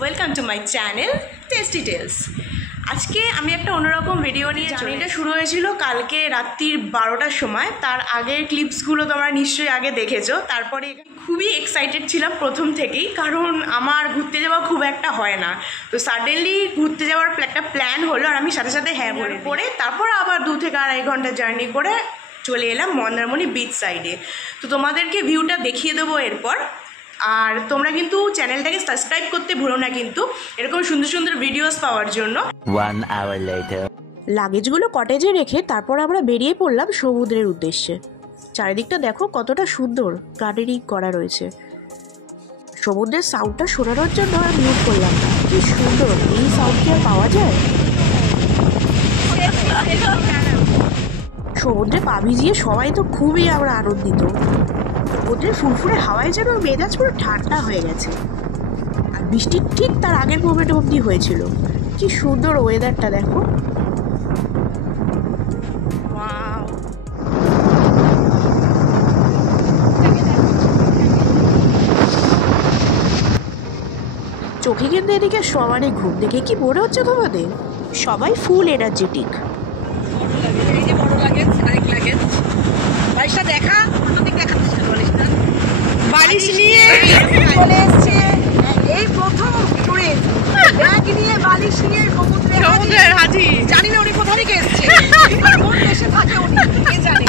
Welcome to my channel Tasty Tales. আজকে আমি একটা অন্যরকম ভিডিও নিয়ে জার্নিটা শুরু হয়েছিল কালকে রাত্রির 12টার সময়। তার আগের ক্লিপসগুলো তোমরা নিশ্চয়ই আগে দেখেছো। তারপরে খুবই এক্সাইটেড ছিলাম প্রথম থেকেই, কারণ আমার ঘুরতে যাওয়া খুব একটা হয় না। তো সাডেনলি ঘুরতে যাওয়ার একটা প্ল্যান হলো, আর আমি সাথে সাথে হ্যাঁ বলে পড়ে তারপর আবার 2 থেকে আড়াই ঘন্টা জার্নি করে চলে এলাম মন্দারমণি বিচ সাইডে। তো তোমাদেরকে ভিউটা দেখিয়ে দেবো এরপর। আর তোমরা কিন্তু চ্যানেলটাকে সাবস্ক্রাইব করতে ভুলো না কিন্তু, এরকম সুন্দর সুন্দর ভিডিওস পাওয়ার জন্য। 1 hour later. লাগেজগুলো কটেজে রেখে তারপর আমরা বেরিয়ে পড়লাম সমুদ্রের উদ্দেশ্যে। চারিদিকটা দেখো কতটা সুন্দর গার্ডেনিং করা রয়েছে। সমুদ্রের সাউন্ডটা শোনানোর জন্য আর মিউট করলাম না। কি সুন্দর, এই সাউন্ড কি আর পাওয়া যায়? সমুদ্রে পা ভিজিয়ে সবাই তো খুবই আমরা আনন্দিত। সমুদ্রের ফুরফুরে হাওয়ায় যেন মেজাজ পুরো ঠান্ডা হয়ে গেছে। আর বৃষ্টির ঠিক তার আগের মোমেন্ট অবধি হয়েছিল। কি সুন্দর ওয়েদারটা দেখো। চোখে কিন্তু এদিকে সবারই ঘুম দেখে কি মনে হচ্ছে তোমাদের? সবাই ফুল এনার্জেটিক। বালিশ নিয়ে চলে এসছে এই প্রথম ট্যুরে, ব্যাগ নিয়ে বালিশ নিয়ে সমুদ্রের হাজি। জানি না উনি কোথা থেকে এসছে, কোন দেশে থাকে উনি, কে জানে।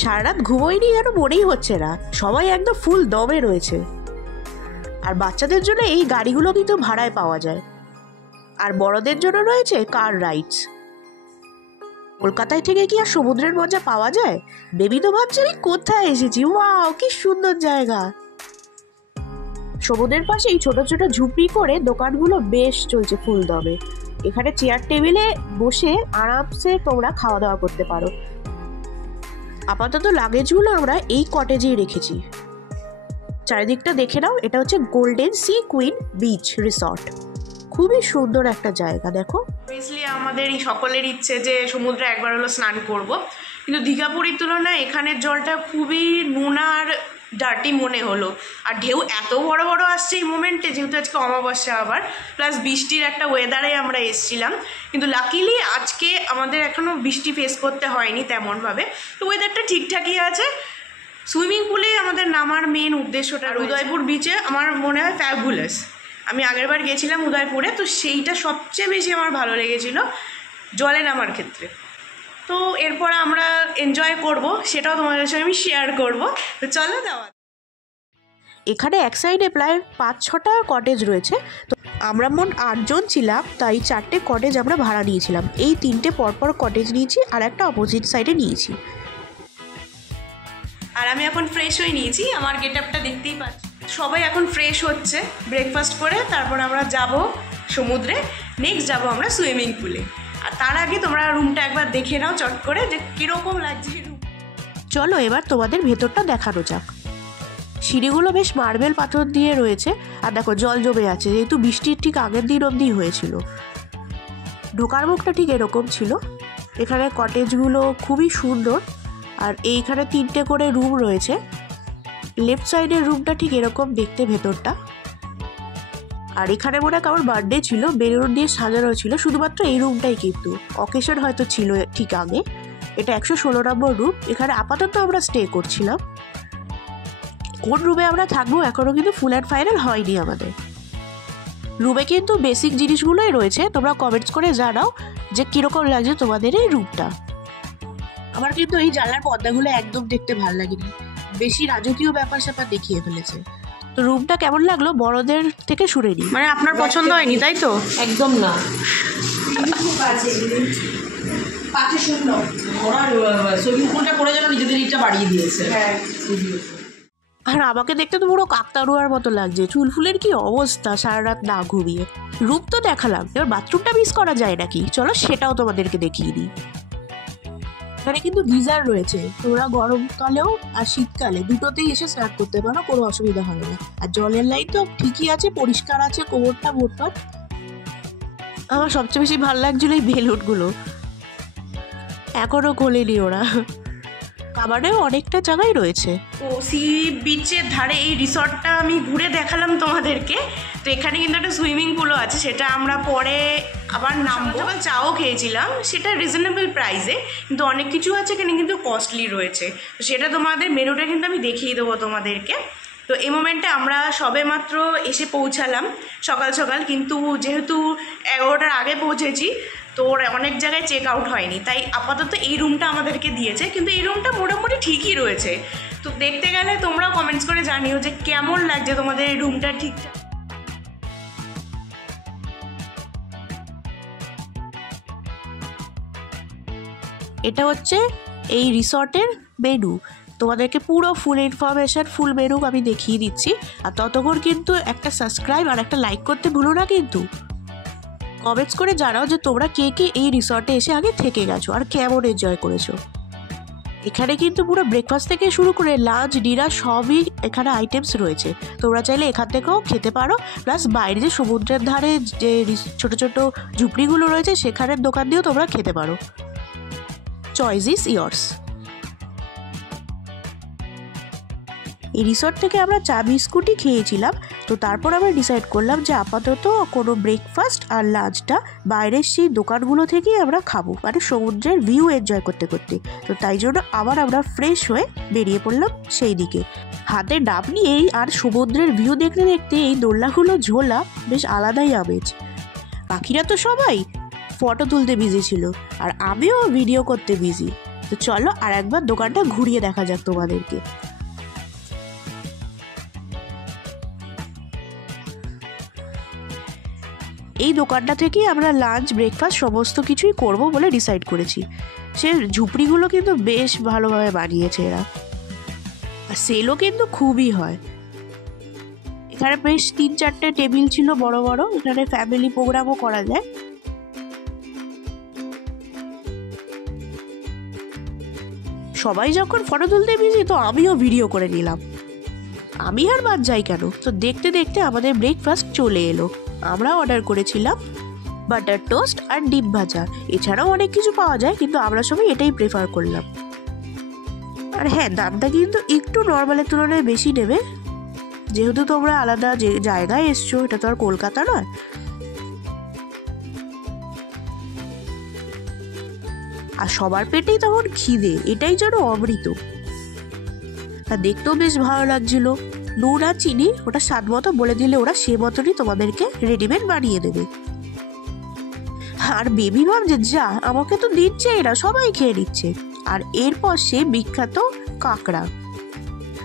সারা রাত ঘুমোয়নি যেন মনেই হচ্ছে না। সবাই একদম ফুল দমে রয়েছে। আর বাচ্চাদের জন্য এই গাড়িগুলো কিন্তু ভাড়ায় পাওয়া যায়। আর বড়দের জন্য রয়েছে কার রাইডস। কলকাতায় থেকে কি আর সমুদ্রের মজা পাওয়া যায়? বেবি তো ভাবছে আমি কোথায় এসেছি। ওয়াও, কি সুন্দর জায়গা। সমুদ্রের পাশে এই ছোট ছোট ঝুপড়ি করে দোকানগুলো বেশ চলছে ফুল দমে। এখানে চেয়ার টেবিলে বসে আরামসে তোমরা খাওয়া দাওয়া করতে পারো। আপাতত লাগেজগুলো আমরা এই কটেজেই রেখেছি। চারিদিকটা দেখে নাও, এটা হচ্ছে Golden Sea Queen Beach Resort. খুবই সুন্দর একটা জায়গা দেখো। অবভিয়াসলি আমাদের এই সকলের ইচ্ছে যে সমুদ্রে একবার হলো স্নান করব, কিন্তু দীঘাপুরীর তুলনায় এখানের জলটা খুবই নোনা আর ডার্টি মনে হলো। আর ঢেউ এত বড় বড় আসছে এই মোমেন্টে, যেহেতু আজকে অমাবস্যা আবার প্লাস বৃষ্টির একটা ওয়েদারে আমরা এসেছিলাম। কিন্তু লাকিলি আজকে আমাদের এখনও বৃষ্টি ফেস করতে হয়নি তেমনভাবে, তো ওয়েদারটা ঠিকঠাকই আছে। সুইমিং পুলে আমাদের নামার মেন উদ্দেশ্যটা উদয়পুর বিচে আমার মনে হয় ফ্যাবুলাস। আমি আগেরবার গেছিলাম উদয়পুরে, তো সেইটা সবচেয়ে বেশি আমার ভালো লেগেছিল জলে নামার ক্ষেত্রে। তো এরপর আমরা এনজয় করব, সেটাও তোমাদের সঙ্গে আমি শেয়ার করব। তো চলো যাওয়া। এখানে এক সাইডে প্রায় 5-6টা কটেজ রয়েছে। তো আমরা মোট 8 জন ছিলাম, তাই 4টে কটেজ আমরা ভাড়া নিয়েছিলাম। এই 3টে পরপর কটেজ নিয়েছি আর একটা অপোজিট সাইডে নিয়েছি। আর আমি এখন ফ্রেশ হয়ে নিয়েছি, আমার গেট আপটা দেখতেই পাচ্ছি। সবাই এখন ফ্রেশ হচ্ছে ব্রেকফাস্ট করে, তারপর আমরা যাব সমুদ্রে। নেক্সট যাব আমরা সুইমিং পুলে। আর তার আগে তোমরা রুমটা একবার দেখে নাও চট করে, যে কীরকম লাগছে রুম। চলো এবার তোমাদের ভেতরটা দেখানো যাক। সিঁড়িগুলো বেশ মার্বেল পাথর দিয়ে রয়েছে। আর দেখো জল জমে আছে, যেহেতু বৃষ্টির ঠিক আগের দিন অবধি হয়েছিল। ঢোকার মুখটা ঠিক এরকম ছিল। এখানে কটেজগুলো খুবই সুন্দর। আর এইখানে 3টে করে রুম রয়েছে। লেফট সাইডের রুমটা ঠিক এরকম দেখতে ভেতরটা। আর এখানে মনে হয় কারোর বার্থডে ছিল, বেলুন দিয়ে সাজানো ছিল। শুধুমাত্র এই রুমটাই কিন্তু, অকেশন হয়তো ছিল ঠিক আগে। এটা 116 নম্বর রুম। এখানে আপাতত আমরা স্টে করছিলাম। কোন রুমে আমরা থাকবো এখনও কিন্তু ফুল অ্যান্ড ফাইনাল হয়নি আমাদের। রুমে কিন্তু বেসিক জিনিসগুলোই রয়েছে। তোমরা কমেন্টস করে জানাও যে কীরকম লাগছে তোমাদের এই রুমটা। আমার কিন্তু এই জানলার পর্দাগুলো একদম দেখতে ভালো লাগেনি, বেশি রাজকীয় ব্যাপার স্যাপার দেখিয়ে ফেলেছে। তো রুমটা কেমন লাগলো বড়দের থেকে শুনে নি। মানে আপনার পছন্দ হয়নি তাই তো? একদম না। সুইমিং পুলটা করে যেন নিজেদের ইটা বাড়িয়ে দিয়েছে। আর আমাকে দেখতে তো পুরো কাকতাড়ুয়ার মতো লাগছে। চুলফুলের কি অবস্থা সারা রাত না ঘুমিয়ে। রুম তো দেখালাম, এবার বাথরুমটা মিস করা যায় নাকি? চলো সেটাও তোমাদেরকে দেখিয়ে দিই। এখানে কিন্তু গিজার রয়েছে। তোমরা গরমকালেও আর শীতকালে দুটোতেই এসে স্নান করতে পারো, কোনো অসুবিধা হবে না। আর জলের লাইন তো ঠিকই আছে, পরিষ্কার আছে, কোমরটা মোটমাট। আমার সবচেয়ে বেশি ভালো লাগছিল এই বেলুনগুলো, এখনও খোলেনি ওরা। কাবানেও অনেকটা জায়গায় রয়েছে। তো সি বিচের ধারে এই রিসর্টটা আমি ঘুরে দেখালাম তোমাদেরকে। তো এখানে কিন্তু একটা সুইমিং পুলও আছে, সেটা আমরা পরে আবার নামবো। চাও খেয়েছিলাম, সেটা রিজনেবল প্রাইসে, কিন্তু অনেক কিছু আছে এখানে কিন্তু কস্টলি রয়েছে। তো সেটা তোমাদের মেনুটা কিন্তু আমি দেখিয়ে দেবো তোমাদেরকে। তো এই মোমেন্টে আমরা সবে মাত্র এসে পৌঁছালাম সকাল সকাল, কিন্তু যেহেতু 11টার আগে পৌঁছেছি তো অনেক জায়গায় চেক আউট হয়নি, তাই আপাতত এই রুমটা আমাদেরকে দিয়েছে। কিন্তু এই রুমটা মোটামুটি ঠিকই রয়েছে। তো দেখতে গেলে তোমরাও কমেন্টস করে জানিও যে কেমন লাগছে তোমাদের এই রুমটা। ঠিকঠাক এটা হচ্ছে এই রিসর্টের মেনু। তোমাদেরকে পুরো ফুল ইনফরমেশান, ফুল মেনু আমি দেখিয়ে দিচ্ছি। আর ততক্ষণ কিন্তু একটা সাবস্ক্রাইব আর একটা লাইক করতে ভুলো না কিন্তু। কমেন্টস করে জানাও যে তোমরা কে কে এই রিসর্টে এসে আগে থেকে গেছো আর কেমন এনজয় করেছো। এখানে কিন্তু পুরো ব্রেকফাস্ট থেকে শুরু করে লাঞ্চ, ডিনার সবই এখানে আইটেমস রয়েছে। তোমরা চাইলে এখান থেকেও খেতে পারো, প্লাস বাইরে যে সমুদ্রের ধারে যে ছোট ছোট ঝুপড়িগুলো রয়েছে সেখানের দোকান দিয়েও তোমরা খেতে পারো। Choice is years. এই রিসর্ট থেকে আমরা চা বিস্কুটই খেয়েছিলাম। তো তারপর আমরা ডিসাইড করলাম যে আপাতত কোনো ব্রেকফাস্ট আর লাঞ্চটা বাইরের সেই দোকানগুলো থেকেই আমরা খাবো, মানে সমুদ্রের ভিউ এনজয় করতে করতে। তো তাই জন্য আবার আমরা ফ্রেশ হয়ে বেরিয়ে পড়লাম সেই দিকে। হাতে ডাব নিয়েই আর সমুদ্রের ভিউ দেখতে দেখতে এই দোলনাগুলো ঝোলা বেশ আলাদাই আমেজ। বাকিরা তো সবাই ফটো তুলতে বিজি ছিল, আর আমিও ভিডিও করতে বিজি। তো চলো আর একবার দোকানটা ঘুরিয়ে দেখা যাক তোমাদেরকে। এই দোকানটা থেকেই আমরা লাঞ্চ, ব্রেকফাস্ট সমস্ত কিছুই করব বলে ডিসাইড করেছি। সে ঝুপড়িগুলো কিন্তু বেশ ভালোভাবে বানিয়েছে এরা, আর সেলও কিন্তু খুবই হয়। এখানে বেশ 3-4টে টেবিল ছিল বড় বড়, এখানে ফ্যামিলি প্রোগ্রামও করা যায়। সবাই যখন ফটো তুলতে বিজি তো আমিও ভিডিও করে নিলাম। আমি আর বাদ যাই কেন। তো দেখতে দেখতে আমাদের ব্রেকফাস্ট চলে এলো। আমরা অর্ডার করেছিলাম বাটার টোস্ট আর ডিম ভাজা। এছাড়াও অনেক কিছু পাওয়া যায়, কিন্তু আমরা সবাই এটাই প্রেফার করলাম। আর হ্যাঁ, দামটা কিন্তু একটু নর্মালের তুলনায় বেশি নেবে, যেহেতু তোমরা আলাদা যে জায়গায় এসছো, এটা তো আর কলকাতা নয়। আর সবার পেটেই তখন খিদে, এটাই যেন অমৃত। আর দেখতেও বেশ ভালো লাগছিল। নুন আর চিনি ওটা স্বাদ মতো বলে দিলে ওরা সে মতনই তোমাদেরকে রেডিমেড বানিয়ে দেবে। আর বেবি ভাবছে যা, আমাকে তো দিচ্ছে এরা, সবাই খেয়ে নিচ্ছে। আর এরপর সে বিখ্যাত কাঁকড়া।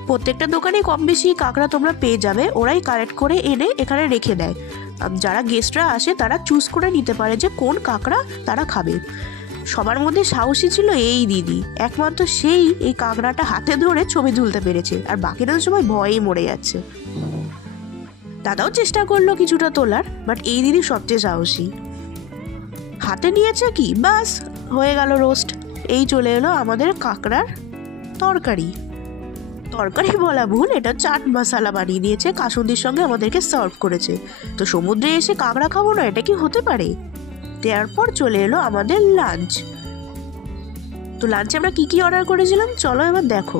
প্রত্যেকটা দোকানে কম বেশি কাঁকড়া তোমরা পেয়ে যাবে, ওরাই কালেক্ট করে এনে এখানে রেখে দেয়। যারা গেস্টরা আসে তারা চুজ করে নিতে পারে যে কোন কাঁকড়া তারা খাবে। সবার মধ্যে সাহসী ছিল এই দিদি, একমাত্র সেই এই কাঁকড়াটা হাতে ধরে ছবি তুলতে পেরেছে, আর বাকিরা সবাই ভয়েই মরে যাচ্ছে। দাদাও চেষ্টা করলো কিছুটা তোলার, বাট এই দিদি সবচেয়ে সাহসী। হাতে নিয়েছে কি, বাস হয়ে গেল রোস্ট। এই চলে এলো আমাদের কাঁকড়ার তরকারি। তরকারি বলা ভুল, এটা চাট মশলা বানিয়ে দিয়েছে, কাসুন্দির সঙ্গে আমাদেরকে সার্ভ করেছে। তো সমুদ্রে এসে কাঁকড়া খাবো না, এটা কি হতে পারে? তারপর চলে এলো আমাদের লাঞ্চ। তো লাঞ্চে আমরা কি কি অর্ডার করেছিলাম চলো এবার দেখো।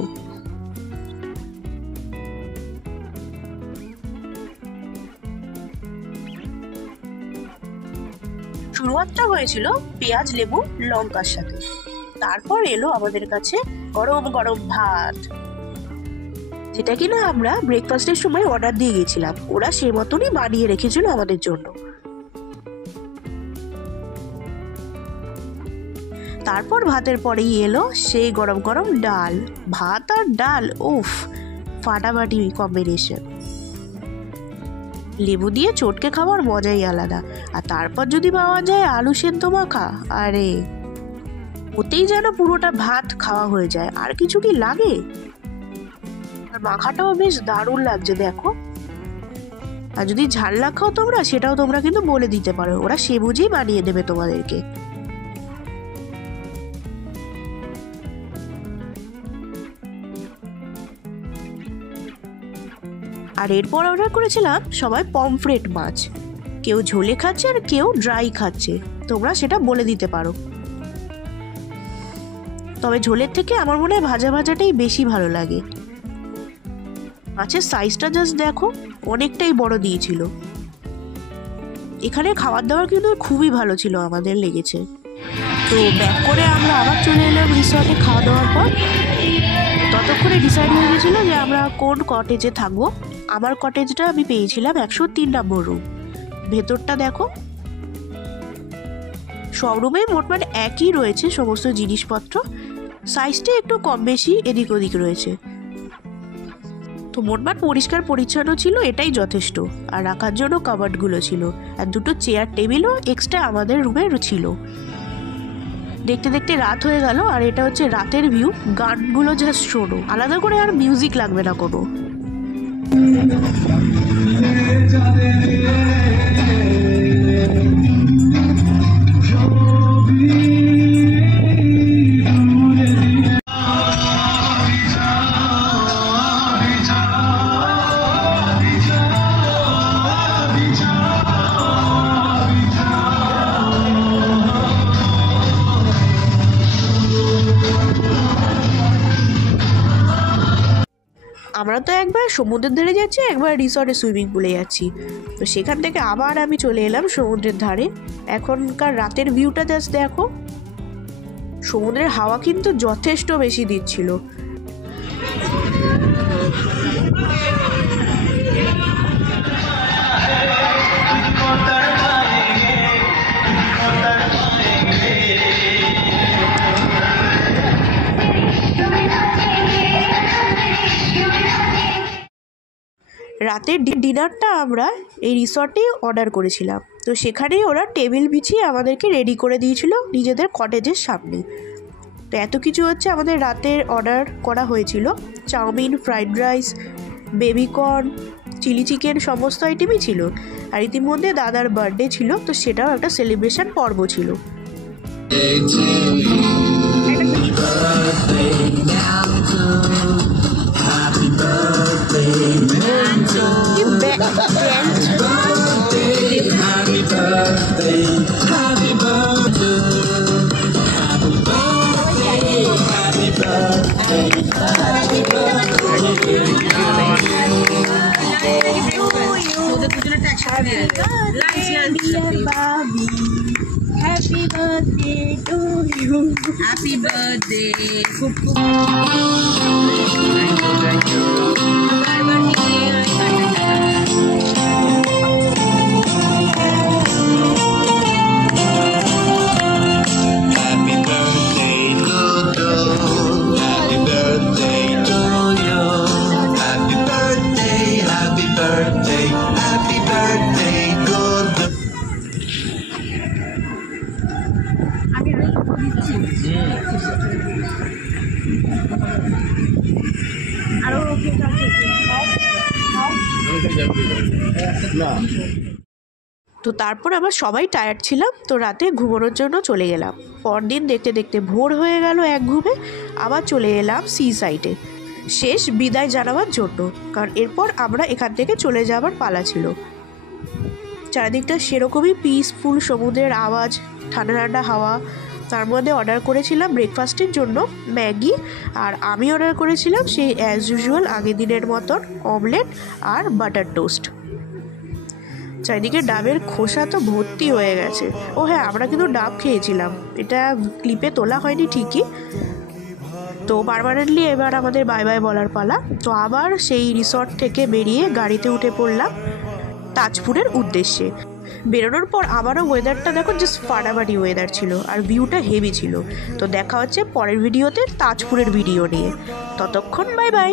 শুরুয়াতটা হয়েছিল পেঁয়াজ, লেবু, লঙ্কার সাথে। তারপর এলো আমাদের কাছে গরম গরম ভাত, যেটা কিনা আমরা ব্রেকফাস্টের সময় অর্ডার দিয়ে গেছিলাম। ওরা সে মতনই বানিয়ে রেখেছিল আমাদের জন্য। তারপর ভাতের পরেই এলো সেই গরম গরম ডাল। ভাত আর ডাল, উফ, ফাটাফাটি কম্বিনেশন। লেবু দিয়ে চটকে খাওয়ার মজাই আলাদা। আর তারপর যদি পাওয়া যায় আলু সেদ্ধ মাখা, আরে ওতেই যেন পুরোটা ভাত খাওয়া হয়ে যায়। আর কিছু কি লাগে? আর মাখাটাও বেশ দারুণ লাগছে দেখো। আর যদি ঝাল না খাও তোমরা, সেটাও তোমরা কিন্তু বলে দিতে পারো, ওরা সে বুঝেই বানিয়ে দেবে তোমাদেরকে। আর এরপর অর্ডার করেছিলাম সবাই পমফ্রেট মাছ। কেউ ঝোলে খাচ্ছে আর কেউ ড্রাই খাচ্ছে, তোমরা সেটা বলে দিতে পারো। তবে ঝোলের থেকে আমার মনে হয় ভাজা ভাজাটাই বেশি ভালো লাগে। মাছের সাইজটা জাস্ট দেখো, অনেকটাই বড় দিয়েছিল। এখানে খাবার দাবার কিন্তু খুবই ভালো ছিল, আমাদের লেগেছে। তো ব্যাক করে আমরা আবার চলে এলাম রিসর্টে খাওয়া দাওয়ার পর। ততক্ষণে ডিসাইড হয়ে গেছিলো যে আমরা কোন কটেজে থাকবো। আমার কটেজটা আমি পেয়েছিলাম 103 নম্বর রুম। ভেতরটা দেখো, সব রুমেই মোটমাট একই রয়েছে সমস্ত জিনিসপত্র, সাইজটা একটু কম বেশি এদিক ওদিক রয়েছে। তো মোটমাট পরিষ্কার পরিচ্ছন্ন ছিল, এটাই যথেষ্ট। আর রাখার জন্য কাবার্ডগুলো ছিল, আর দুটো চেয়ার টেবিলও এক্সট্রা আমাদের রুমে ছিল। দেখতে দেখতে রাত হয়ে গেল, আর এটা হচ্ছে রাতের ভিউ। গানগুলো জাস্ট শোনো, আলাদা করে আর মিউজিক লাগবে না কোনো। আমরা তো একবার সমুদ্রের ধারে যাচ্ছি, একবার রিসর্টে সুইমিং পুলে যাচ্ছি। তো সেখান থেকে আবার আমি চলে এলাম সমুদ্রের ধারে। এখনকার রাতের ভিউটা জাস্ট দেখো, সমুদ্রের হাওয়া কিন্তু যথেষ্ট বেশি দিচ্ছিল। রাতের ডিনারটা আমরা এই রিসর্টেই অর্ডার করেছিলাম। তো সেখানেই ওরা টেবিল বিছিয়ে আমাদেরকে রেডি করে দিয়েছিল নিজেদের কটেজের সামনে। তো এত কিছু হচ্ছে আমাদের রাতের অর্ডার করা হয়েছিল। Chowmein, fried rice, baby corn, chilli chicken, সমস্ত আইটেমই ছিল। আর ইতিমধ্যে দাদার বার্থডে ছিল, তো সেটাও একটা সেলিব্রেশন পর্ব ছিল। Happy birthday to you. Happy birthday. তো তারপর আমরা সবাই টায়ার্ড ছিলাম, তো রাতে ঘুমানোর জন্য চলে গেলাম। পরদিন দেখতে দেখতে ভোর হয়ে গেল এক ঘুমে। আবার চলে এলাম সি সাইডে শেষ বিদায় জানাবার জন্য, কারণ এরপর আমরা এখান থেকে চলে যাবার পালা ছিল। চারিদিকটা সেরকমই পিসফুল, সমুদ্রের আওয়াজ, ঠান্ডা ঠান্ডা হাওয়া। তার মধ্যে অর্ডার করেছিলাম ব্রেকফাস্টের জন্য ম্যাগি, আর আমি অর্ডার করেছিলাম সেই অ্যাজ ইউজুয়াল আগের দিনের মতন অমলেট আর বাটার টোস্ট। চারিদিকে ডাবের খোসা তো ভর্তি হয়ে গেছে। ও হ্যাঁ, আমরা কিন্তু ডাব খেয়েছিলাম, এটা ক্লিপে তোলা হয়নি ঠিকই। তো পার্মানেন্টলি এবার আমাদের বাই বাই বলার পালা। তো আবার সেই রিসর্ট থেকে বেরিয়ে গাড়িতে উঠে পড়লাম তাজপুরের উদ্দেশ্যে। বেরোনোর পর আবারও ওয়েদারটা দেখো, জাস্ট ফাটাফাটি ওয়েদার ছিল, আর ভিউটা হেভি ছিল। তো দেখা হচ্ছে পরের ভিডিওতে তাজপুরের ভিডিও নিয়ে। ততক্ষণ বাই বাই।